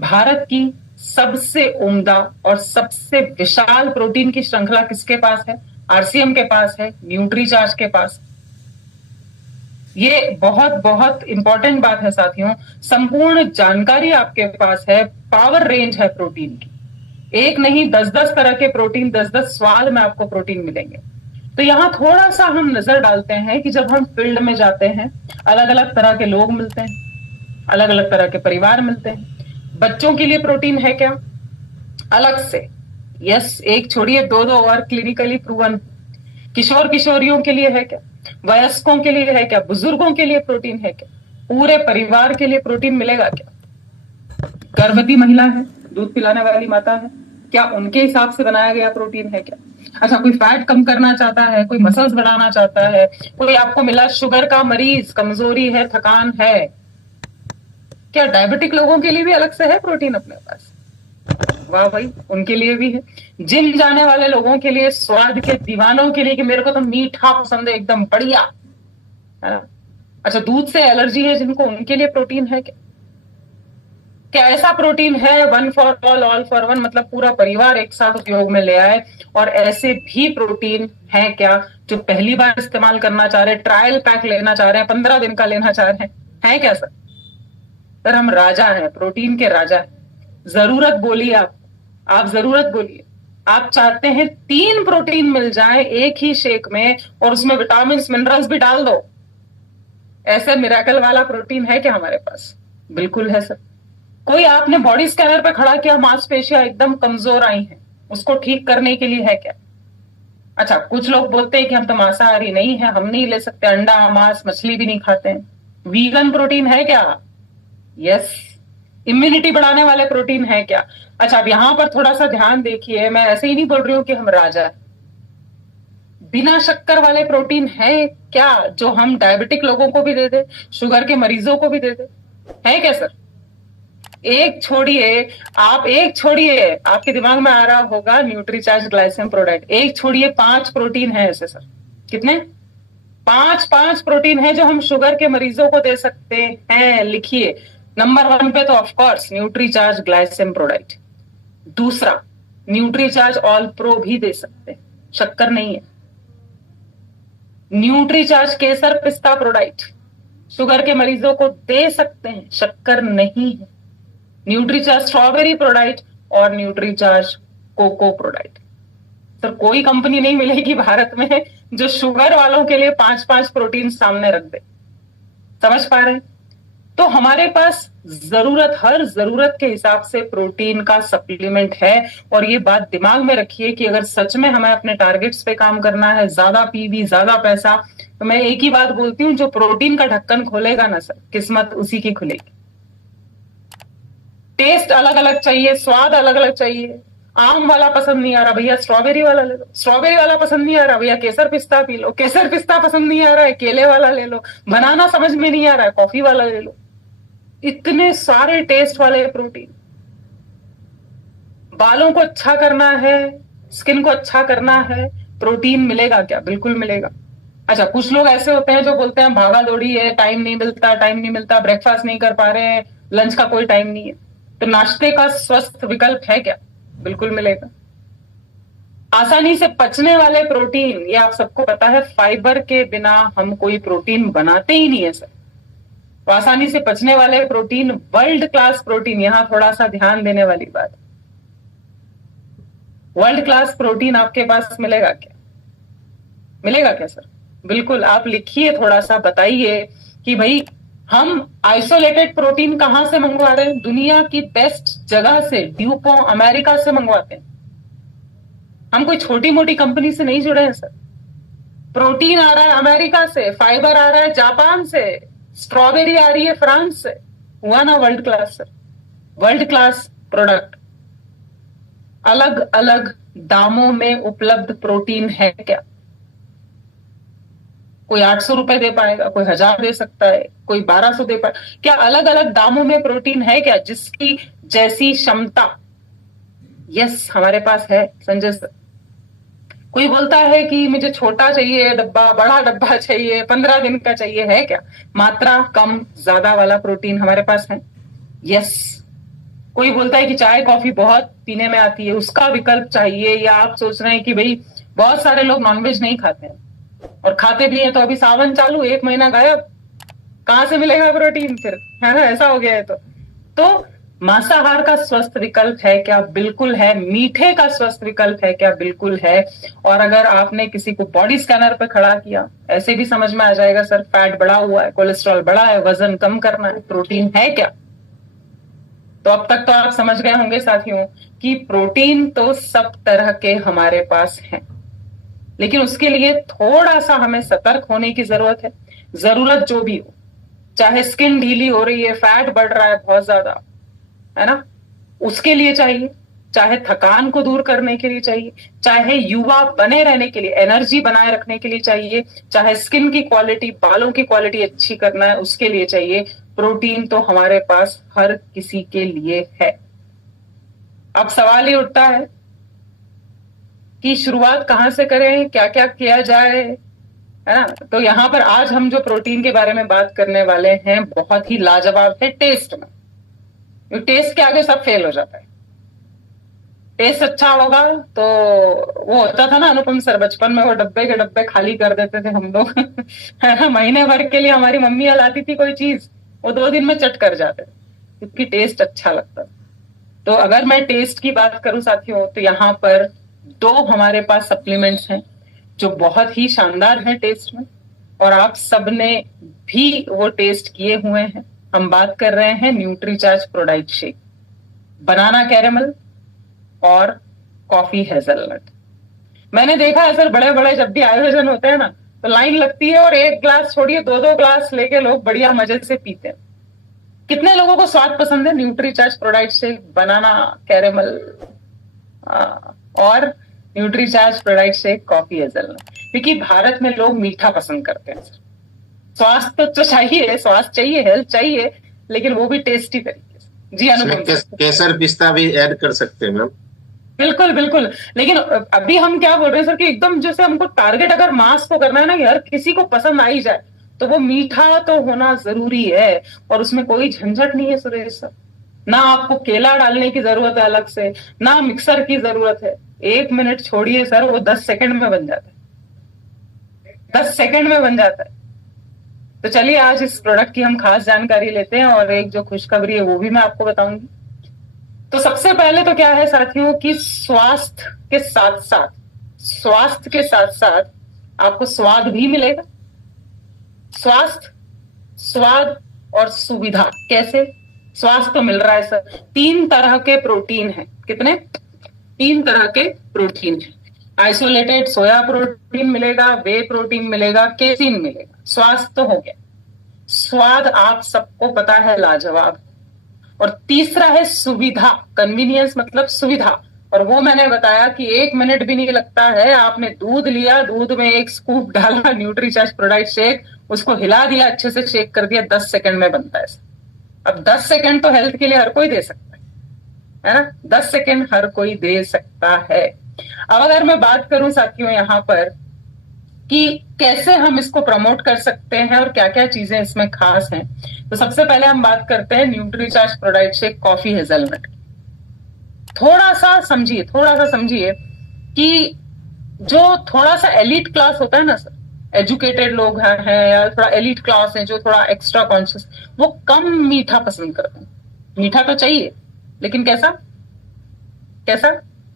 भारत की सबसे उम्दा और सबसे विशाल प्रोटीन की श्रृंखला किसके पास है? आरसीएम के पास है, न्यूट्रीचार्ज के पास। ये बहुत बहुत इंपॉर्टेंट बात है साथियों। संपूर्ण जानकारी आपके पास है, पावर रेंज है प्रोटीन की। एक नहीं, 10-10 तरह के प्रोटीन, 10-10 स्वाद में आपको प्रोटीन मिलेंगे। तो यहां थोड़ा सा हम नजर डालते हैं कि जब हम फील्ड में जाते हैं, अलग अलग तरह के लोग मिलते हैं, अलग अलग तरह के परिवार मिलते हैं। बच्चों के लिए प्रोटीन है क्या? अलग से। यस, एक छोड़िए, दो और क्लिनिकली प्रूवन। किशोर किशोरियों के लिए है क्या? वयस्कों के लिए है क्या? बुजुर्गों के लिए प्रोटीन है क्या? पूरे परिवार के लिए प्रोटीन मिलेगा क्या? गर्भवती महिला है, दूध पिलाने वाली माता है, क्या उनके हिसाब से बनाया गया प्रोटीन है क्या? अच्छा, कोई फैट कम करना चाहता है, कोई मसल्स बढ़ाना चाहता है, कोई आपको मिला शुगर का मरीज, कमजोरी है, थकान है, क्या डायबिटिक लोगों के लिए भी अलग से है प्रोटीन अपने पास? वाह भाई, उनके लिए भी है। जिम जाने वाले लोगों के लिए, स्वाद के दीवानों के लिए कि मेरे को तो मीठा पसंद है, एकदम बढ़िया, है ना? अच्छा, दूध से एलर्जी है जिनको, उनके लिए प्रोटीन है क्या? क्या ऐसा प्रोटीन है one for all for one, मतलब पूरा परिवार एक साथ उपयोग में ले आए? और ऐसे भी प्रोटीन है क्या जो पहली बार इस्तेमाल करना चाह रहे हैं, ट्रायल पैक लेना चाह रहे हैं, 15 दिन का लेना चाह रहे हैं? है क्या सर हम राजा हैं, प्रोटीन के राजा हैं। जरूरत बोलिए आप जरूरत बोलिए। आप चाहते हैं 3 प्रोटीन मिल जाए एक ही शेक में और उसमें विटामिन मिनरल्स भी डाल दो, ऐसे मिरेकल वाला प्रोटीन है क्या हमारे पास? बिल्कुल है सर। कोई आपने बॉडी स्कैनर पे खड़ा किया, मांसपेशियां एकदम कमजोर आई हैं, उसको ठीक करने के लिए है क्या? अच्छा, कुछ लोग बोलते हैं कि हम तो मांसाहारी नहीं है, हम नहीं ले सकते अंडा, मांस, मछली भी नहीं खाते हैं। वीगन प्रोटीन है क्या? यस। इम्यूनिटी बढ़ाने वाले प्रोटीन है क्या? अच्छा, अब यहां पर थोड़ा सा ध्यान देखिए, मैं ऐसे ही नहीं बोल रही हूं कि हम राजा है। बिना शक्कर वाले प्रोटीन है क्या जो हम डायबिटिक लोगों को भी दे दे, शुगर के मरीजों को भी दे दे? है क्या सर? एक छोड़िए, आपके दिमाग में आ रहा होगा न्यूट्रीचार्ज ग्लाइसिन प्रोडक्ट। एक छोड़िए, 5 प्रोटीन है ऐसे सर। कितने? 5 प्रोटीन है जो हम शुगर के मरीजों को दे सकते हैं। लिखिए, नंबर 1 पे तो ऑफकोर्स न्यूट्रीचार्ज ग्लाइसिन प्रोडक्ट। दूसरा, न्यूट्रीचार्ज ऑल प्रो भी दे सकते हैं, शक्कर नहीं है। न्यूट्रीचार्ज केसर पिस्ता प्रोडक्ट शुगर के मरीजों को दे सकते हैं, शक्कर नहीं है। न्यूट्रीचार्ज स्ट्रॉबेरी प्रोडक्ट और न्यूट्रीचार्ज कोको प्रोडक्ट। सर, कोई कंपनी नहीं मिलेगी भारत में जो शुगर वालों के लिए 5-5 प्रोटीन सामने रख दे। समझ पा रहे हैं? तो हमारे पास हर जरूरत के हिसाब से प्रोटीन का सप्लीमेंट है। और ये बात दिमाग में रखिए कि अगर सच में हमें अपने टारगेट्स पे काम करना है, ज्यादा पीवी ज्यादा पैसा, तो मैं एक ही बात बोलती हूं, जो प्रोटीन का ढक्कन खोलेगा ना सर, किस्मत उसी की खुलेगी। टेस्ट अलग अलग चाहिए, स्वाद अलग अलग चाहिए। आम वाला पसंद नहीं आ रहा भैया, स्ट्रॉबेरी वाला ले लो। स्ट्रॉबेरी वाला पसंद नहीं आ रहा भैया, केसर पिस्ता पी लो। केसर पिस्ता पसंद नहीं आ रहा है, केले वाला ले लो। बनाना समझ में नहीं आ रहा है, कॉफी वाला ले लो। इतने सारे टेस्ट वाले प्रोटीन। बालों को अच्छा करना है, स्किन को अच्छा करना है, प्रोटीन मिलेगा क्या? बिल्कुल मिलेगा। अच्छा, कुछ लोग ऐसे होते हैं जो बोलते हैं भागा दौड़ी है, टाइम नहीं मिलता, ब्रेकफास्ट नहीं कर पा रहे हैं, लंच का कोई टाइम नहीं है। तो नाश्ते का स्वस्थ विकल्प है क्या? बिल्कुल मिलेगा। आसानी से पचने वाले प्रोटीन, ये आप सबको पता है, फाइबर के बिना हम कोई प्रोटीन बनाते ही नहीं है सर। तो आसानी से पचने वाले प्रोटीन, वर्ल्ड क्लास प्रोटीन, यहां थोड़ा सा ध्यान देने वाली बात, वर्ल्ड क्लास प्रोटीन आपके पास मिलेगा क्या? मिलेगा क्या सर? बिल्कुल। आप लिखिए, थोड़ा सा बताइए कि भाई हम आइसोलेटेड प्रोटीन कहां से मंगवा रहे हैं? दुनिया की बेस्ट जगह से, ड्यूपो अमेरिका से मंगवाते हैं। हम कोई छोटी मोटी कंपनी से नहीं जुड़े हैं सर। प्रोटीन आ रहा है अमेरिका से, फाइबर आ रहा है जापान से, स्ट्रॉबेरी आ रही है फ्रांस से। हुआ ना world class sir? World class product. अलग अलग दामों में उपलब्ध प्रोटीन है क्या? कोई 800 रुपए दे पाएगा, कोई 1000 दे सकता है, कोई 1200 दे पाए। क्या अलग अलग दामों में प्रोटीन है क्या जिसकी जैसी क्षमता? यस, हमारे पास है संजय सर। कोई बोलता है कि मुझे छोटा चाहिए डब्बा, बड़ा डब्बा चाहिए, 15 दिन का चाहिए, है क्या? मात्रा कम ज्यादा वाला प्रोटीन हमारे पास है। यस। कोई बोलता है कि चाय कॉफी बहुत पीने में आती है, उसका विकल्प चाहिए, या आप सोच रहे हैं कि भाई बहुत सारे लोग नॉनवेज नहीं खाते हैं और खाते भी हैं, तो अभी सावन चालू, 1 महीना गायब, कहां से मिलेगा प्रोटीन फिर, है ना, ऐसा हो गया है। तो मांसाहार का स्वस्थ विकल्प है क्या? बिल्कुल है। मीठे का स्वस्थ विकल्प है क्या? बिल्कुल है। और अगर आपने किसी को बॉडी स्कैनर पर खड़ा किया, ऐसे भी समझ में आ जाएगा सर फैट बढ़ा हुआ है, कोलेस्ट्रॉल बढ़ा है, वजन कम करना है, प्रोटीन है क्या? तो अब तक तो आप समझ गए होंगे साथियों कि प्रोटीन तो सब तरह के हमारे पास है, लेकिन उसके लिए थोड़ा सा हमें सतर्क होने की जरूरत है। जरूरत जो भी हो, चाहे स्किन ढीली हो रही है, फैट बढ़ रहा है बहुत ज्यादा, है ना, उसके लिए चाहिए, चाहे थकान को दूर करने के लिए चाहिए, चाहे युवा बने रहने के लिए, एनर्जी बनाए रखने के लिए चाहिए, चाहे स्किन की क्वालिटी, बालों की क्वालिटी अच्छी करना है उसके लिए चाहिए, प्रोटीन तो हमारे पास हर किसी के लिए है। अब सवाल ये उठता है कि शुरुआत कहां से करें, क्या क्या किया जाए, है ना। तो यहां पर आज हम जो प्रोटीन के बारे में बात करने वाले हैं बहुत ही लाजवाब है टेस्ट में। टेस्ट के आगे सब फेल हो जाता है। टेस्ट अच्छा होगा तो वो होता था ना अनुपम सर बचपन में, वो डब्बे के डब्बे खाली कर देते थे हम लोग है ना, महीने भर के लिए हमारी मम्मी लाती थी कोई चीज, वो 2 दिन में चट कर जाते थे क्योंकि टेस्ट अच्छा लगता। तो अगर मैं टेस्ट की बात करूं साथियों, तो यहाँ पर 2 हमारे पास सप्लीमेंट्स हैं जो बहुत ही शानदार है टेस्ट में, और आप सबने भी वो टेस्ट किए हुए हैं। हम बात कर रहे हैं न्यूट्रीचार्ज प्रोडाइट शेक, बनाना कैरेमल और कॉफी हेजलनट। मैंने देखा है सर बड़े बड़े जब भी आयोजन होते हैं ना, तो लाइन लगती है और 1 ग्लास छोड़िए 2-2 ग्लास लेके लोग बढ़िया मजे से पीते हैं। कितने लोगों को स्वाद पसंद है न्यूट्रीचार्ज प्रोडाइट शेक, बनाना कैरेमल और Nutricharge ProDiet shake, coffee hazelnut? क्योंकि भारत में लोग मीठा पसंद करते हैं सर। स्वास्थ्य तो चाहिए, स्वास्थ्य चाहिए, हेल्थ चाहिए, लेकिन वो भी टेस्टी तरीके से। जी अनुपम, केसर पिस्ता भी ऐड कर सकते हैं मैम। बिल्कुल बिल्कुल। लेकिन अभी हम क्या बोल रहे हैं सर कि एकदम जैसे हमको टारगेट अगर मास को करना है ना कि हर किसी को पसंद आ ही जाए, तो वो मीठा तो होना जरूरी है, और उसमें कोई झंझट नहीं है सुरेश सर। ना आपको केला डालने की जरूरत है अलग से, ना मिक्सर की जरूरत है। 1 मिनट छोड़िए सर, वो 10 सेकंड में बन जाता है, 10 सेकंड में बन जाता है। तो चलिए आज इस प्रोडक्ट की हम खास जानकारी लेते हैं, और एक जो खुशखबरी है वो भी मैं आपको बताऊंगी। तो सबसे पहले तो क्या है साथियों कि स्वास्थ्य के साथ साथ आपको स्वाद भी मिलेगा। स्वास्थ्य, स्वाद और सुविधा। कैसे? स्वास्थ्य तो मिल रहा है सर, 3 तरह के प्रोटीन है। कितने? 3 तरह के प्रोटीन है। आइसोलेटेड सोया प्रोटीन मिलेगा, वे प्रोटीन मिलेगा, केसिन मिलेगा। स्वास्थ्य तो हो गया। स्वाद आप सबको पता है लाजवाब। और तीसरा है सुविधा, कन्वीनियंस मतलब सुविधा, और वो मैंने बताया कि 1 मिनट भी नहीं लगता है। आपने दूध लिया, दूध में 1 स्कूप डाला न्यूट्रीचार्ज प्रोडाइट शेक, उसको हिला दिया, अच्छे से शेक कर दिया, 10 सेकंड में बनता है। अब 10 सेकंड तो हेल्थ के लिए हर कोई दे सकता है ना, 10 सेकंड हर कोई दे सकता है। अब अगर मैं बात करूं साथियों यहां पर कि कैसे हम इसको प्रमोट कर सकते हैं और क्या क्या चीजें इसमें खास हैं, तो सबसे पहले हम बात करते हैं Nutricharge ProDiet shake coffee hazelnut. थोड़ा सा समझिए कि जो थोड़ा सा एलिट क्लास होता है ना सर, एजुकेटेड लोग हैं या थोड़ा एलिट क्लास है जो थोड़ा एक्स्ट्रा कॉन्शियस, वो कम मीठा पसंद करते हैं। मीठा तो चाहिए, लेकिन कैसा कैसा?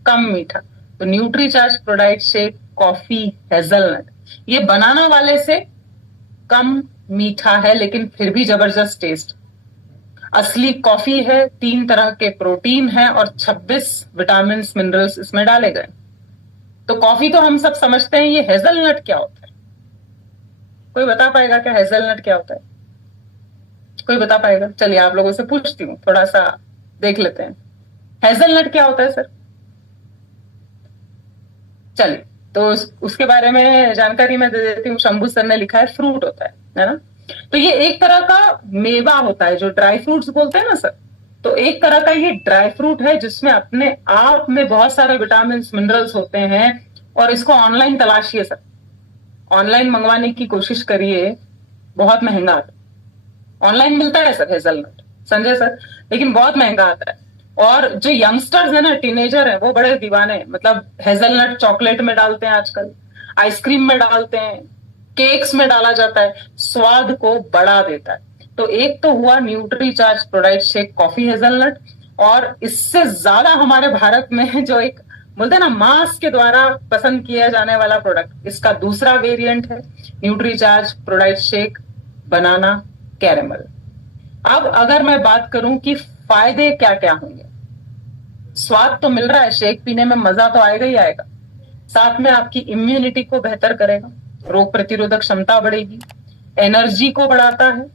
कम मीठा। तो Nutricharge ProDiet shake coffee hazelnut, ये बनाना वाले से कम मीठा है, लेकिन फिर भी जबरदस्त टेस्ट। असली कॉफी है, 3 तरह के प्रोटीन है और 26 विटामिन मिनरल्स इसमें डाले गए। तो कॉफी तो हम सब समझते हैं, ये हेजलनट क्या होता है? कोई बता पाएगा क्या हेजलनट क्या होता है? कोई बता पाएगा? चलिए आप लोगों से पूछती हूँ, थोड़ा सा देख लेते हैं हेजलनट क्या होता है सर। चलिए तो उसके बारे में जानकारी मैं दे देती हूँ। शंभू सर ने लिखा है फ्रूट होता है ना। तो ये एक तरह का मेवा होता है, जो ड्राई फ्रूट्स बोलते हैं ना सर। तो एक तरह का ये ड्राई फ्रूट है जिसमें अपने आप में बहुत सारे विटामिन मिनरल्स होते हैं, और इसको ऑनलाइन तलाशिए सर, ऑनलाइन मंगवाने की कोशिश करिए, बहुत महंगा आता है। ऑनलाइन मिलता है सर हेजलनट, संजय सर, लेकिन बहुत महंगा आता है। और जो यंगस्टर्स है ना, टीनेजर है, वो बड़े दीवाने हैं। मतलब हेजलनट चॉकलेट में डालते हैं आजकल, आइसक्रीम में डालते हैं, केक्स में डाला जाता है, स्वाद को बढ़ा देता है। तो एक तो हुआ nutri charge ProDiet shake coffee hazelnut, और इससे ज्यादा हमारे भारत में जो एक बोलते हैं ना मास के द्वारा पसंद किया जाने वाला प्रोडक्ट, इसका दूसरा वेरिएंट है न्यूट्री चार्ज प्रोडाइट शेक बनाना कैरेमल। अब अगर मैं बात करूं कि फायदे क्या क्या होंगे, स्वाद तो मिल रहा है, शेक पीने में मजा तो आएगा ही आएगा, साथ में आपकी इम्यूनिटी को बेहतर करेगा, रोग प्रतिरोधक क्षमता बढ़ेगी, एनर्जी को बढ़ाता है,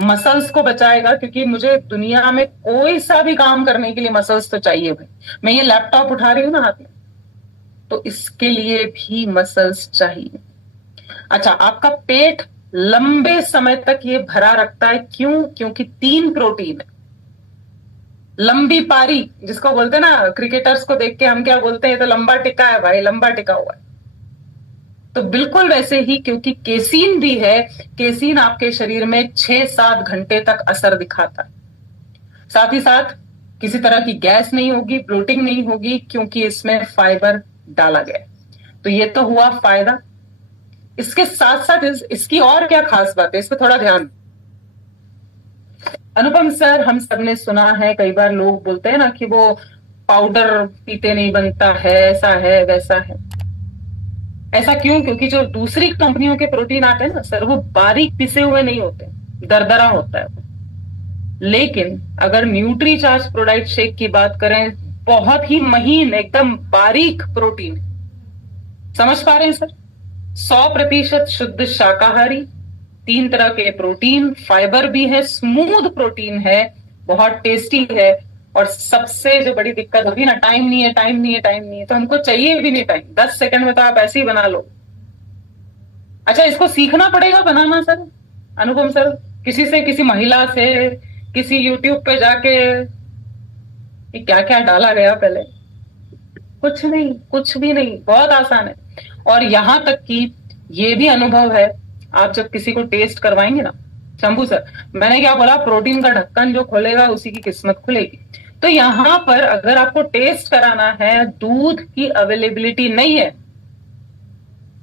मसल्स को बचाएगा, क्योंकि मुझे दुनिया में कोई सा भी काम करने के लिए मसल्स तो चाहिए भाई। मैं ये लैपटॉप उठा रही हूं ना हाथ में, तो इसके लिए भी मसल्स चाहिए। अच्छा, आपका पेट लंबे समय तक ये भरा रखता है, क्यों? क्योंकि 3 प्रोटीन है। लंबी पारी जिसको बोलते हैं ना, क्रिकेटर्स को देख के हम क्या बोलते हैं, तो लंबा टिका है भाई, लंबा टिका हुआ है। तो बिल्कुल वैसे ही, क्योंकि केसीन भी है, केसीन आपके शरीर में 6-7 घंटे तक असर दिखाता है। साथ ही साथ किसी तरह की गैस नहीं होगी, ब्लोटिंग नहीं होगी, क्योंकि इसमें फाइबर डाला गया है। तो ये तो हुआ फायदा। इसके साथ साथ इसकी और क्या खास बात है, इस पर थोड़ा ध्यान। अनुपम सर, हम सबने सुना है, कई बार लोग बोलते हैं ना कि वो पाउडर पीते नहीं बनता है, ऐसा है वैसा है। ऐसा क्यों? क्योंकि जो दूसरी कंपनियों के प्रोटीन आते हैं ना सर, वो बारीक पिसे हुए नहीं होते, दरदरा होता है। लेकिन अगर न्यूट्री चार्ज प्रोडाइट शेक की बात करें, बहुत ही महीन, एकदम बारीक प्रोटीन। समझ पा रहे हैं सर? 100% शुद्ध शाकाहारी, 3 तरह के प्रोटीन, फाइबर भी है, स्मूथ प्रोटीन है, बहुत टेस्टी है। और सबसे जो बड़ी दिक्कत होती है ना, टाइम नहीं है, टाइम नहीं है, टाइम नहीं है, तो हमको चाहिए भी नहीं टाइम, 10 सेकंड में तो आप ऐसे ही बना लो। अच्छा, इसको सीखना पड़ेगा बनाना सर, अनुपम सर? किसी से, किसी महिला से, किसी यूट्यूब पे जाके कि क्या क्या डाला गया पहले? कुछ नहीं, कुछ भी नहीं, बहुत आसान है। और यहां तक कि ये भी अनुभव है, आप जब किसी को टेस्ट करवाएंगे ना, शंभू सर, मैंने क्या बोला, प्रोटीन का ढक्कन जो खोलेगा उसी की किस्मत खुलेगी। तो यहां पर अगर आपको टेस्ट कराना है, दूध की अवेलेबिलिटी नहीं है,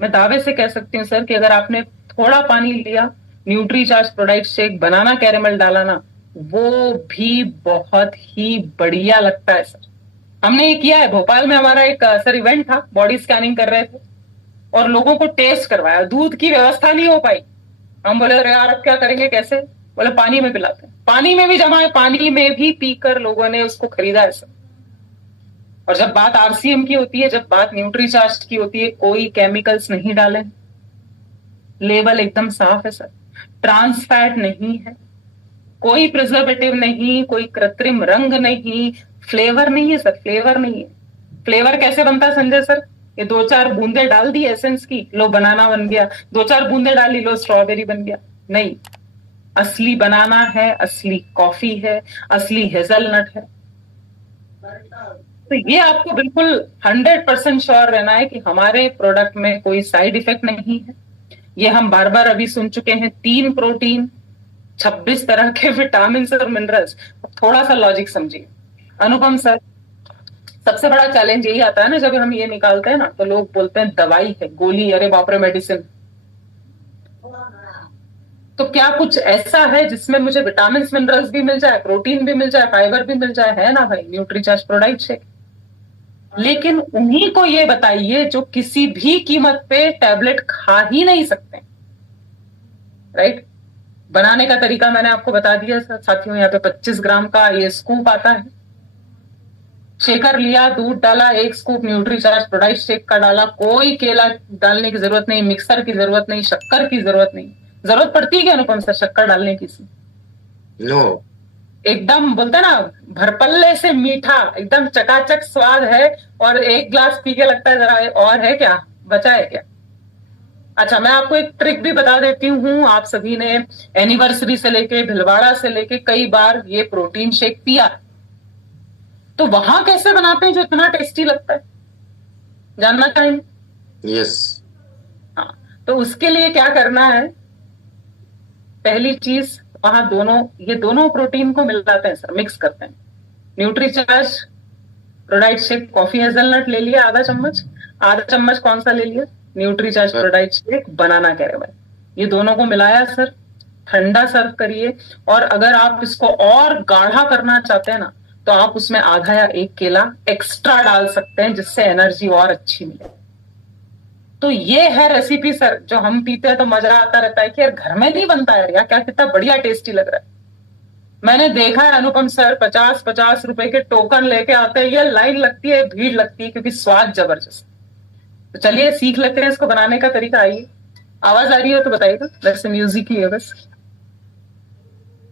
मैं दावे से कह सकती हूँ सर कि अगर आपने थोड़ा पानी लिया, न्यूट्री चार्ज प्रोडाइट शेक, बनाना कैरेमल डाला ना, वो भी बहुत ही बढ़िया लगता है सर। हमने ये किया है, भोपाल में हमारा एक सर इवेंट था, बॉडी स्कैनिंग कर रहे थे और लोगों को टेस्ट करवाया, दूध की व्यवस्था नहीं हो पाई। हम बोले अरे यार अब क्या करेंगे, कैसे? बोले पानी में पिलाते हैं। पानी में भी जमा है, पानी में भी पीकर लोगों ने उसको खरीदा है सर। और जब बात आरसीएम की होती है, जब बात न्यूट्री चार्ज की होती है, कोई केमिकल्स नहीं डाले, लेबल एकदम साफ है सर, ट्रांस फैट नहीं है, कोई प्रिजर्वेटिव नहीं, कोई कृत्रिम रंग नहीं, फ्लेवर नहीं है सर, फ्लेवर नहीं है। फ्लेवर कैसे बनता है संजय सर? ये 2-4 बूंदे डाल दी एसेंस की, लो बनाना बन गया, 2-4 बूंदे डाली, लो स्ट्रॉबेरी बन गया। नहीं, असली बनाना है, असली कॉफी है, असली हेजलनट है। तो ये आपको बिल्कुल 100% श्योर रहना है कि हमारे प्रोडक्ट में कोई साइड इफेक्ट नहीं है। ये हम बार बार अभी सुन चुके हैं, 3 प्रोटीन, 26 तरह के विटामिन और मिनरल्स। थोड़ा सा लॉजिक समझिए अनुपम सर। सबसे बड़ा चैलेंज यही आता है ना, जब हम ये निकालते हैं ना, तो लोग बोलते हैं दवाई है, गोली, अरे बाप रे मेडिसिन। तो क्या कुछ ऐसा है जिसमें मुझे विटामिन मिनरल्स भी मिल जाए, प्रोटीन भी मिल जाए, फाइबर भी मिल जाए? है ना भाई, न्यूट्रीचार्ज प्रोडाइट शेक। लेकिन उन्हीं को ये बताइए जो किसी भी कीमत पे टैबलेट खा ही नहीं सकते, राइट? बनाने का तरीका मैंने आपको बता दिया साथियों, यहाँ पे 25 ग्राम का ये स्कूप आता है। शेकर लिया, दूध डाला, 1 स्कूप न्यूट्रीचार्ज प्रोडाइट शेक का डाला, कोई केला डालने की जरूरत नहीं, मिक्सर की जरूरत नहीं, शक्कर की जरूरत नहीं। जरूरत पड़ती है क्या अनुपम सर शक्कर डालने की? नो। एकदम बोलते हैं ना, भरपल्ले से मीठा, एकदम चकाचक स्वाद है, और 1 ग्लास पी के लगता है जरा और है क्या, बचा है क्या? अच्छा, मैं आपको एक ट्रिक भी बता देती हूँ, आप सभी ने एनिवर्सरी से लेके, भिलवाड़ा से लेके कई बार ये प्रोटीन शेक पिया, तो वहां कैसे बनाते हैं जो इतना टेस्टी लगता है, जानना चाहेंगे? यस। हाँ, तो उसके लिए क्या करना है, पहली चीज, वहां ये दोनों प्रोटीन को मिलाते हैं सर, मिक्स करते हैं। Nutricharge ProDiet shake coffee hazelnut ले लिया आधा चम्मच कौन सा ले लिया, न्यूट्रीचार्ज प्रोडाइट शेक बनाना कैरेमल, ये दोनों को मिलाया सर, ठंडा सर्व करिए। और अगर आप इसको और गाढ़ा करना चाहते हैं ना, तो आप उसमें आधा या एक केला एक्स्ट्रा डाल सकते हैं, जिससे एनर्जी और अच्छी मिले। तो ये है रेसिपी सर, जो हम पीते हैं तो मजा आता रहता है कि यार घर में नहीं बनता है यार, क्या कितना बढ़िया टेस्टी लग रहा है। मैंने देखा है अनुपम सर 50-50 रुपए के टोकन लेके आते हैं, ये लाइन लगती है, भीड़ लगती है, क्योंकि स्वाद जबरदस्त। तो चलिए सीख लेते हैं इसको बनाने का तरीका। आइए, आवाज आ रही हो तो बताइएगा, वैसे म्यूजिक ही है बस,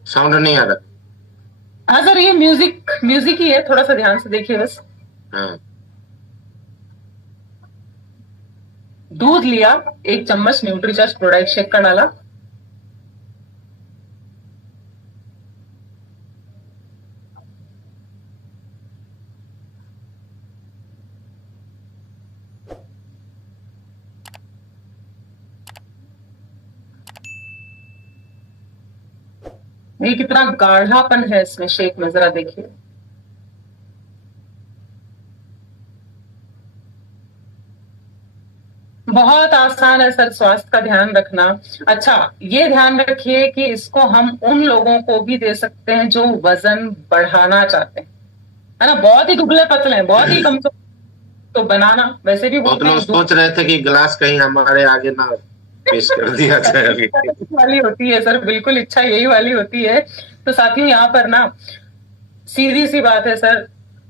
साउंड नहीं आ रहा। हाँ सर, ये म्यूजिक ही है, थोड़ा सा ध्यान से देखिए बस। हाँ, दूध लिया, 1 चम्मच न्यूट्रीचार्ज प्रोडाइट शेक का डाला, ये कितना गाढ़ापन है इसमें शेक में, जरा देखिए। बहुत आसान है सर, स्वास्थ्य का ध्यान रखना। अच्छा, ये ध्यान रखिए कि इसको हम उन लोगों को भी दे सकते हैं जो वजन बढ़ाना चाहते हैं, है ना, बहुत ही दुबले पतले हैं, बहुत ही कमजोर, तो बनाना वैसे भी बहुत लोग सोच रहे थे कि गिलास कहीं हमारे आगे ना पेश कर दिया जाए। वाली होती है सर, बिल्कुल इच्छा यही वाली होती है। तो साथियों, यहाँ पर ना सीधी सी बात है सर,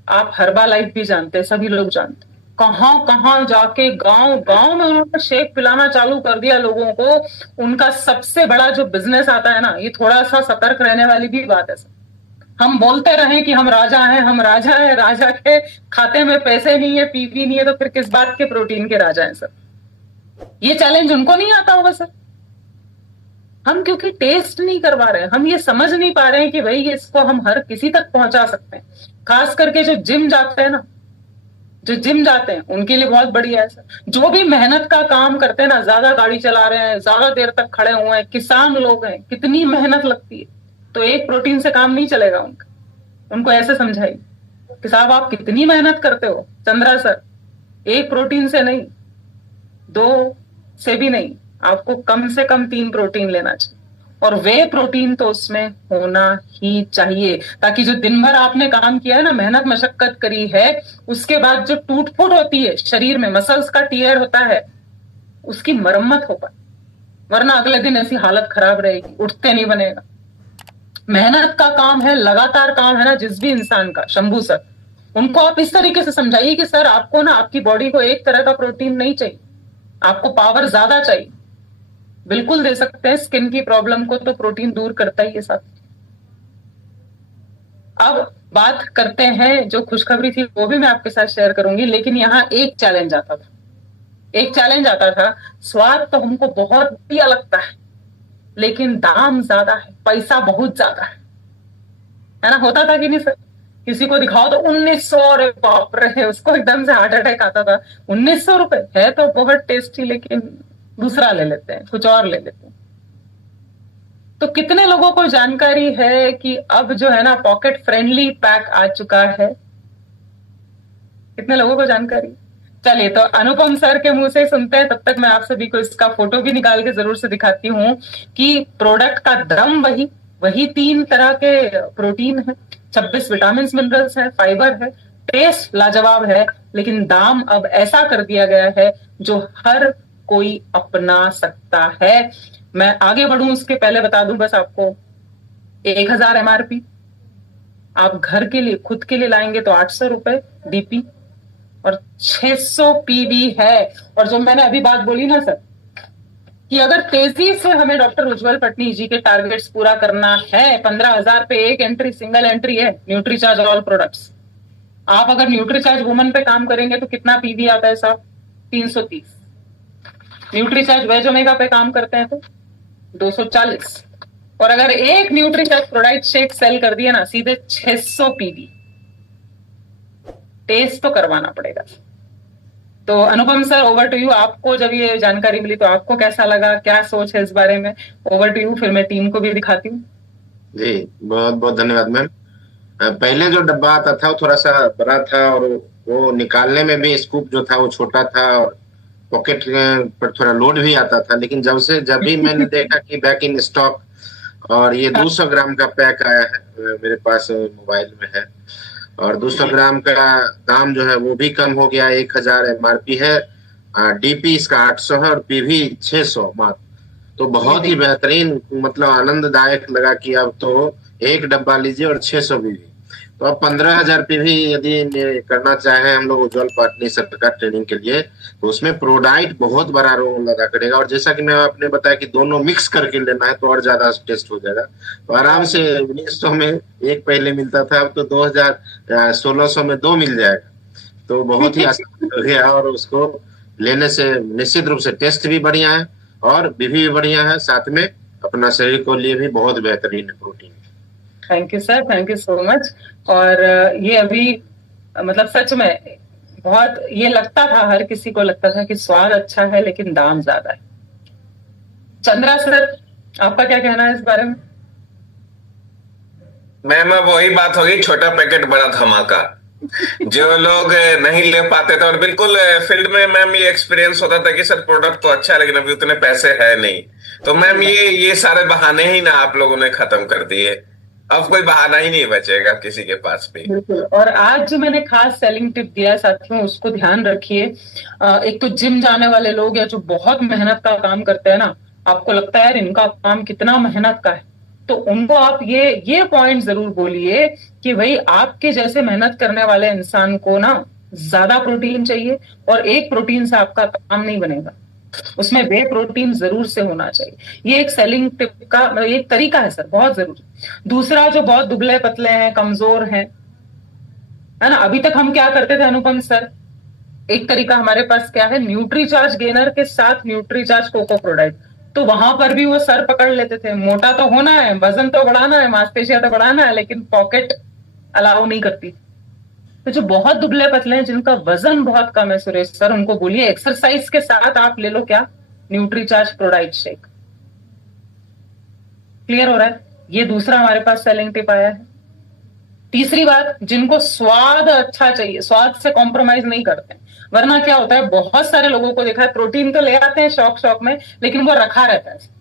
आप हर्बा लाइफ भी जानते हैं, सभी लोग जानते हैं, कहां कहां जाके गांव गांव में उन्होंने शेक पिलाना चालू कर दिया लोगों को। उनका सबसे बड़ा जो बिजनेस आता है ना, ये थोड़ा सा सतर्क रहने वाली भी बात है सर। हम बोलते रहे कि हम राजा हैं, हम राजा हैं, राजा के खाते में पैसे नहीं है, पीवी नहीं है, तो फिर किस बात के प्रोटीन के राजा हैं सर। ये चैलेंज उनको नहीं आता होगा सर। हम क्योंकि टेस्ट नहीं करवा रहे हैं, हम ये समझ नहीं पा रहे हैं कि भाई इसको हम हर किसी तक पहुंचा सकते हैं। खास करके जो जिम जाते हैं ना, जो जिम जाते हैं उनके लिए बहुत बढ़िया है सर। जो भी मेहनत का काम करते हैं ना, ज्यादा गाड़ी चला रहे हैं, ज्यादा देर तक खड़े हुए हैं, किसान लोग हैं, कितनी मेहनत लगती है, तो एक प्रोटीन से काम नहीं चलेगा उनका। उनको ऐसे समझाइए कि साहब आप कितनी मेहनत करते हो चंद्रा सर, एक प्रोटीन से नहीं, 2 से भी नहीं, आपको कम से कम 3 प्रोटीन लेना चाहिए, और वे प्रोटीन तो उसमें होना ही चाहिए, ताकि जो दिन भर आपने काम किया है ना, मेहनत मशक्कत करी है, उसके बाद जो टूट फूट होती है शरीर में, मसल्स का टीयर होता है, उसकी मरम्मत हो पाए, वरना अगले दिन ऐसी हालत खराब रहेगी, उठते नहीं बनेगा। मेहनत का काम है, लगातार काम है ना जिस भी इंसान का, शंभू सर, उनको आप इस तरीके से समझाइए कि सर आपको ना, आपकी बॉडी को एक तरह का प्रोटीन नहीं चाहिए, आपको पावर ज्यादा चाहिए। बिल्कुल दे सकते हैं, स्किन की प्रॉब्लम को तो प्रोटीन दूर करता ही है साथ। अब बात करते हैं, जो खुशखबरी थी वो भी मैं आपके साथ शेयर करूंगी, लेकिन यहाँ एक चैलेंज आता था। स्वाद तो हमको बहुत बढ़िया लगता है, लेकिन दाम ज्यादा है, पैसा बहुत ज्यादा है ना। होता था कि नहीं सर, किसी को दिखाओ तो 1900, अरे बाप रे, उसको एकदम से हार्ट अटैक आता था। 1900 रुपए है तो बहुत टेस्टी, लेकिन दूसरा ले लेते हैं, कुछ और ले लेते हैं। तो कितने लोगों को जानकारी है कि अब जो है ना पॉकेट फ्रेंडली पैक आ चुका है? कितने लोगों को जानकारी? चलिए, तो अनुपम सर के मुंह से सुनते हैं, तब तक मैं आप सभी को इसका फोटो भी निकाल के जरूर से दिखाती हूँ कि प्रोडक्ट का दम वही 3 तरह के प्रोटीन है, 26 विटामिन मिनरल्स है, फाइबर है, टेस्ट लाजवाब है, लेकिन दाम अब ऐसा कर दिया गया है जो हर कोई अपना सकता है। मैं आगे बढ़ूं उसके पहले बता दूं बस आपको, 1000 MRP, आप घर के लिए, खुद के लिए लाएंगे तो 800 रुपए डीपी, और 600 पीवी है। और जो मैंने अभी बात बोली ना सर, कि अगर तेजी से हमें डॉक्टर उज्जवल पटनी जी के टारगेट्स पूरा करना है, 15,000 पे एक एंट्री, सिंगल एंट्री है न्यूट्रीचार्ज ऑल प्रोडक्ट्स। आप अगर न्यूट्रीचार्ज वुमन पे काम करेंगे तो कितना पीवी आता है साहब? 330। न्यूट्रीचार्ज वेज ओमेगा पे काम करते हैं तो 240, और अगर एक न्यूट्रीचार्ज प्रोडाइट शेक सेल कर दिया ना, सीधे 600 पीवी। टेस्ट तो करवाना पड़ेगा। तो अनुपम सर, ओवर टू यू। आपको जब ये जानकारी मिली तो आपको कैसा लगा, क्या सोच है इस बारे में? ओवर टू यू, फिर मैं टीम को भी दिखाती हूँ। जी, बहुत बहुत धन्यवाद मैम। पहले जो डब्बा आता था वो थोड़ा सा बड़ा था, और वो निकालने में भी स्कूप जो था वो छोटा था, और पॉकेट पर थोड़ा लोड भी आता था। लेकिन जब भी मैंने देखा कि बैक इन स्टॉक, और ये 200 ग्राम का पैक आया है, मेरे पास मोबाइल में है, और 200 ग्राम का दाम जो है वो भी कम हो गया, 1000 एमआरपी है, डीपी इसका 800 है और पीवी 600 मात्र। तो बहुत ही बेहतरीन, मतलब आनंददायक लगा कि अब तो एक डब्बा लीजिए और 600 पीवी। तो अब 15,000 पीवी यदि करना चाहे हम लोग उज्ज्वल पार्टनरशिप का ट्रेनिंग के लिए, तो उसमें प्रोडाइट बहुत बड़ा रोल अदा करेगा। और जैसा कि मैं आपने बताया कि दोनों मिक्स करके लेना है तो और ज्यादा टेस्ट हो जाएगा। तो आराम से 1900 में एक पहले मिलता था, अब तो 1600 में दो मिल जाएगा। तो बहुत ही आसान हो गया, और उसको लेने से निश्चित रूप से टेस्ट भी बढ़िया है और भी बढ़िया है, साथ में अपना शरीर को लिए भी बहुत बेहतरीन है protein. Thank you sir, thank you so much. और ये अभी मतलब सच में बहुत ये लगता था, हर किसी को लगता था कि स्वाद अच्छा है लेकिन दाम ज्यादा है। चंद्रा सर, आपका क्या कहना है इस बारे में? मैम अब वही बात होगी, छोटा पैकेट बड़ा धमाका। जो लोग नहीं ले पाते थे, और बिल्कुल फील्ड में मैम ये एक्सपीरियंस होता था कि सर प्रोडक्ट तो अच्छा है लेकिन अभी उतने पैसे है नहीं। तो मैम ये सारे बहाने ही ना आप लोगों ने खत्म कर दिए। अब कोई बहाना ही नहीं बचेगा किसी के पास भी। बिल्कुल। और आज जो मैंने खास सेलिंग टिप दिया है साथियों, उसको ध्यान रखिए। एक तो जिम जाने वाले लोग या जो बहुत मेहनत का काम करते हैं ना, आपको लगता है यार इनका काम कितना मेहनत का है, तो उनको आप ये पॉइंट जरूर बोलिए कि भाई आपके जैसे मेहनत करने वाले इंसान को ना ज्यादा प्रोटीन चाहिए, और एक प्रोटीन से आपका काम नहीं बनेगा, उसमें वे प्रोटीन जरूर से होना चाहिए। ये एक सेलिंग टिप का मतलब एक तरीका है सर, बहुत जरूरी। दूसरा, जो बहुत दुबले पतले हैं, कमजोर हैं, है ना, अभी तक हम क्या करते थे अनुपम सर, एक तरीका हमारे पास क्या है, न्यूट्रीचार्ज गेनर के साथ न्यूट्रीचार्ज कोको प्रोडाइट। तो वहां पर भी वो सर पकड़ लेते थे, मोटा तो होना है, वजन तो बढ़ाना है, मांसपेशियां तो बढ़ाना है, लेकिन पॉकेट अलाउ नहीं करती। तो जो बहुत दुबले पतले हैं, जिनका वजन बहुत कम है सुरेश सर, उनको बोलिए एक्सरसाइज के साथ आप ले लो क्या, न्यूट्रीचार्ज प्रोडाइट शेक। क्लियर हो रहा है? ये दूसरा हमारे पास सेलिंग टिप आया है। तीसरी बात, जिनको स्वाद अच्छा चाहिए, स्वाद से कॉम्प्रोमाइज नहीं करते, वरना क्या होता है, बहुत सारे लोगों को देखा है प्रोटीन तो ले आते हैं शौक शौक में, लेकिन वो रखा रहता है।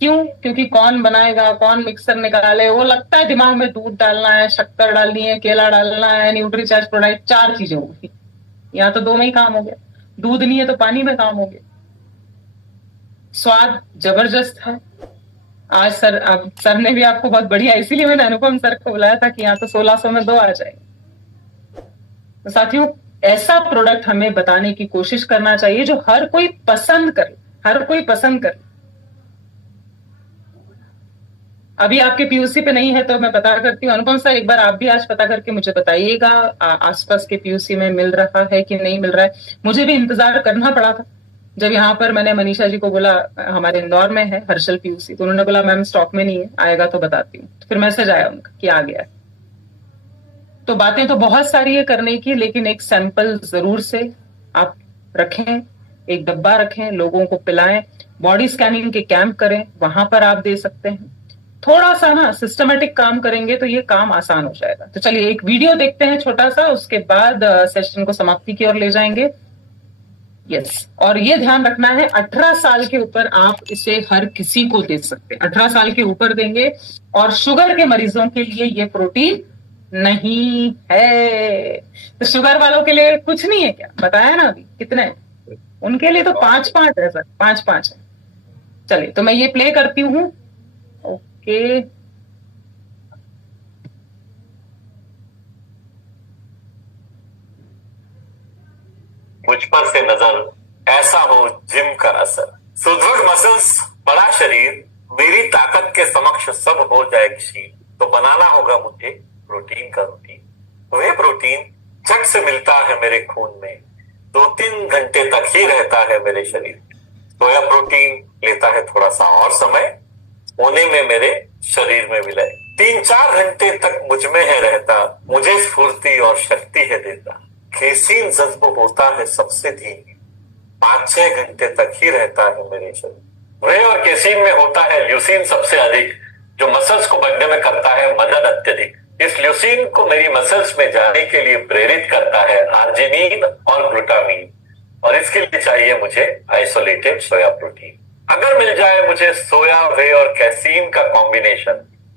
क्यों? क्योंकि कौन बनाएगा, कौन मिक्सर निकाले, वो लगता है दिमाग में दूध डालना है, शक्कर डालनी है, केला डालना है, न्यूट्रीचार्ज प्रोडाक्ट, 4 चीजें होगी। यहाँ तो 2 में ही काम हो गया, दूध नहीं है तो पानी में काम हो गया। स्वाद जबरदस्त है। आज सर ने भी आपको बहुत बढ़िया, इसीलिए मैंने अनुपम सर को बुलाया था कि यहाँ तो 1600 में 2 आ जाएंगे। तो साथियों, ऐसा प्रोडक्ट हमें बताने की कोशिश करना चाहिए जो हर कोई पसंद करे, हर कोई पसंद करे। अभी आपके पीयूसी पे नहीं है तो मैं पता करती हूँ। अनुपम सर, एक बार आप भी आज पता करके मुझे बताइएगा आसपास के पीयूसी में मिल रहा है कि नहीं मिल रहा है। मुझे भी इंतजार करना पड़ा था। जब यहाँ पर मैंने मनीषा जी को बोला, हमारे इंदौर में है हर्षल पीयूसी, तो उन्होंने बोला मैम स्टॉक में नहीं है, आएगा तो बताती हूँ। तो फिर मैसेज आया उनका कि आ गया है। तो बातें तो बहुत सारी है करने की, लेकिन एक सैंपल जरूर से आप रखें, एक डब्बा रखें, लोगों को पिलाएं, बॉडी स्कैनिंग के कैंप करें, वहां पर आप दे सकते हैं। थोड़ा सा ना सिस्टमेटिक काम करेंगे तो ये काम आसान हो जाएगा। तो चलिए एक वीडियो देखते हैं छोटा सा, उसके बाद सेशन को समाप्ति की ओर ले जाएंगे। यस, और ये ध्यान रखना है 18 साल के ऊपर आप इसे हर किसी को दे सकते हैं, 18 साल के ऊपर देंगे। और शुगर के मरीजों के लिए ये प्रोटीन नहीं है। तो शुगर वालों के लिए कुछ नहीं है क्या, बताया ना अभी कितने हैं? उनके लिए तो 5-5 है सर, 5-5 है। चलिए तो मैं ये प्ले करती हूँ। ओके, मुझ पर से नजर ऐसा हो जिम का असर, सुदृढ़ मसल्स, बड़ा शरीर, मेरी ताकत के समक्ष सब हो जाए क्षीण। तो बनाना होगा मुझे प्रोटीन का रूटीन। वह प्रोटीन झट से मिलता है मेरे खून में, 2-3 घंटे तक ही रहता है मेरे शरीर में। सोया प्रोटीन लेता है थोड़ा सा और समय, होने में मेरे शरीर में मिलाए। 3-4 घंटे तक मुझ में है रहता, मुझे स्फूर्ति और शक्ति है देता। केसीन जज्ब होता है सबसे धीमी, 5-6 घंटे तक ही रहता है मेरे शरीर। वे और केसीन में होता है ल्यूसीन सबसे अधिक, जो मसल्स को बढ़ने में करता है मदद अत्यधिक। इस ल्यूसीन को मेरी मसल्स में जाने के लिए प्रेरित करता है आर्जिनिन और ग्लूटामीन, और इसके लिए चाहिए मुझे आइसोलेटेड सोया प्रोटीन। अगर मिल जाए मुझे सोया, वे और कैसीन का कॉम्बिनेशन,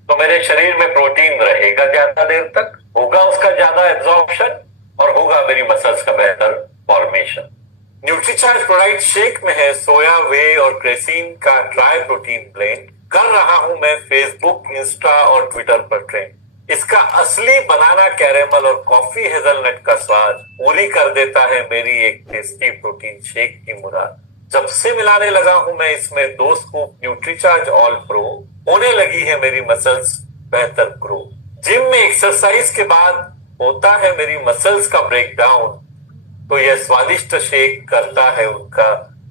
तो मेरे शरीर में प्रोटीन रहेगा ज्यादा देर तक, होगा उसका ज्यादा एब्जॉर्प्शन और होगा मेरी मसल्स का बेहतर फॉर्मेशन। न्यूट्रीचार्ज प्रोडाइट शेक में है सोया, वे और क्रेसीन का ट्राई प्रोटीन ब्लेंड। कर रहा हूं मैं फेसबुक, इंस्टा और ट्विटर पर ट्रेंड। इसका असली बनाना कैरेमल और कॉफी हेजलनट का स्वाद पूरी कर देता है मेरी एक टेस्टी प्रोटीन शेक की मुराद। जब से मिलाने लगा हूं मैं इसमें 2 स्कूप न्यूट्रीचार्ज ऑल प्रो, होने लगी है मेरी मसल्स बेहतर ग्रो। जिम में एक्सरसाइज के बाद होता है मेरी मसल्स का ब्रेकडाउन, तो यह स्वादिष्ट शेक करता है उनका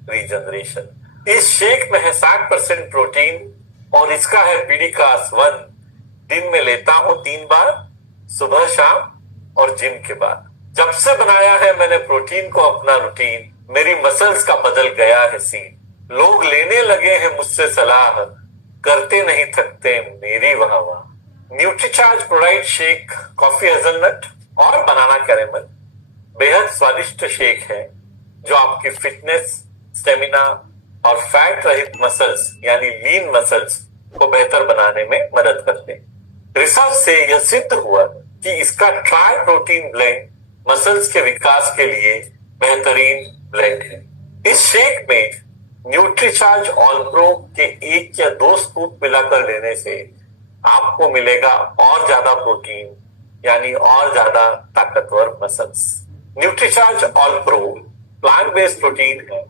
रीजनरेशन। इस शेक में है 60% प्रोटीन और इसका है पीडिकास 1। दिन में लेता हूं 3 बार, सुबह शाम और जिम के बाद। जब से बनाया है मैंने प्रोटीन को अपना रूटीन, मेरी मसल्स का बदल गया है सीन। लोग लेने लगे हैं मुझसे सलाह, करते नहीं थकते मेरी वाह वाह। Nutricharge ProDiet shake, coffee hazelnut और बनाना कैरेमल बेहद स्वादिष्ट शेक है जो आपकी फिटनेस, स्टेमिना और फैट रहित मसल्स यानी लीन मसल्स को बेहतर बनाने में मदद करते हैं। रिसर्च से यह सिद्ध हुआ कि इसका ट्राई प्रोटीन ब्लेंड मसल्स के विकास के लिए बेहतरीन ब्लेंड है। इस शेक में न्यूट्रीचार्ज ऑल प्रो के 1 या 2 स्कूप मिलाकर लेने से आपको मिलेगा और ज्यादा प्रोटीन यानी और ज्यादा ताकतवर muscles. Nutricharge all pro plant based protein है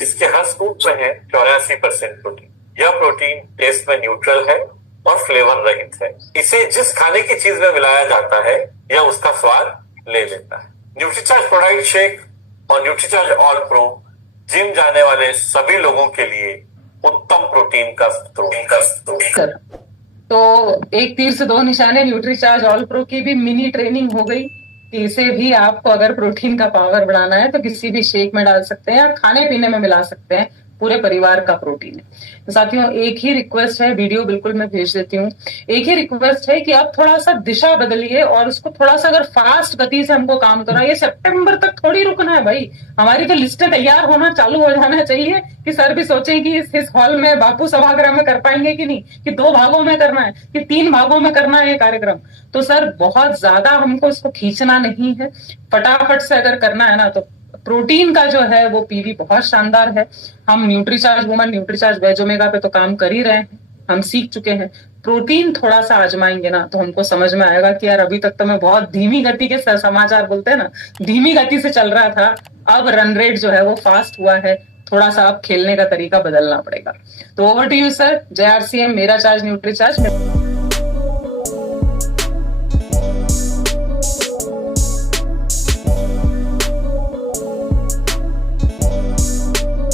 जिसके हर स्कूप में है 84% प्रोटीन। यह प्रोटीन टेस्ट में न्यूट्रल है और फ्लेवर रहित है। इसे जिस खाने की चीज में मिलाया जाता है यह उसका स्वाद ले लेता है। न्यूट्रीचार्ज प्रोडाइट शेक और न्यूट्रीचार्ज ऑल प्रो जिम जाने वाले सभी लोगों के लिए उत्तम प्रोटीन का स्रोत। तो एक तीर से 2 निशाने, न्यूट्रीचार्ज ऑल प्रो की भी मिनी ट्रेनिंग हो गई कि इसे भी आपको अगर प्रोटीन का पावर बढ़ाना है तो किसी भी शेक में डाल सकते हैं या खाने पीने में मिला सकते हैं। पूरे परिवार का प्रोटीन है। तो साथियों, एक ही रिक्वेस्ट है, वीडियो बिल्कुल मैं भेज देती हूँ। एक ही रिक्वेस्ट है कि आप थोड़ा सा दिशा बदलिए और उसको थोड़ा सा अगर फास्ट गति से हमको काम कराइए। सितंबर तक थोड़ी रुकना है भाई, हमारी तो लिस्टें तैयार होना चालू हो जाना चाहिए कि सर भी सोचें कि इस हॉल में बापू सभागृह में कर पाएंगे कि नहीं, कि 2 भागों में करना है कि 3 भागों में करना है ये कार्यक्रम। तो सर बहुत ज्यादा हमको इसको खींचना नहीं है, फटाफट से अगर करना है ना तो प्रोटीन का जो है वो पीवी बहुत शानदार है। हम Nutricharge woman, Nutricharge veg omega पे तो काम कर ही रहे हैं, हम सीख चुके हैं। प्रोटीन थोड़ा सा आजमाएंगे ना तो हमको समझ में आएगा कि यार अभी तक तो मैं बहुत धीमी गति के समाचार बोलते हैं ना, धीमी गति से चल रहा था, अब रन रेट जो है वो फास्ट हुआ है। थोड़ा सा अब खेलने का तरीका बदलना पड़ेगा। तो over to you sir. JRCM, मेरा चार्ज न्यूट्रीचार्ज।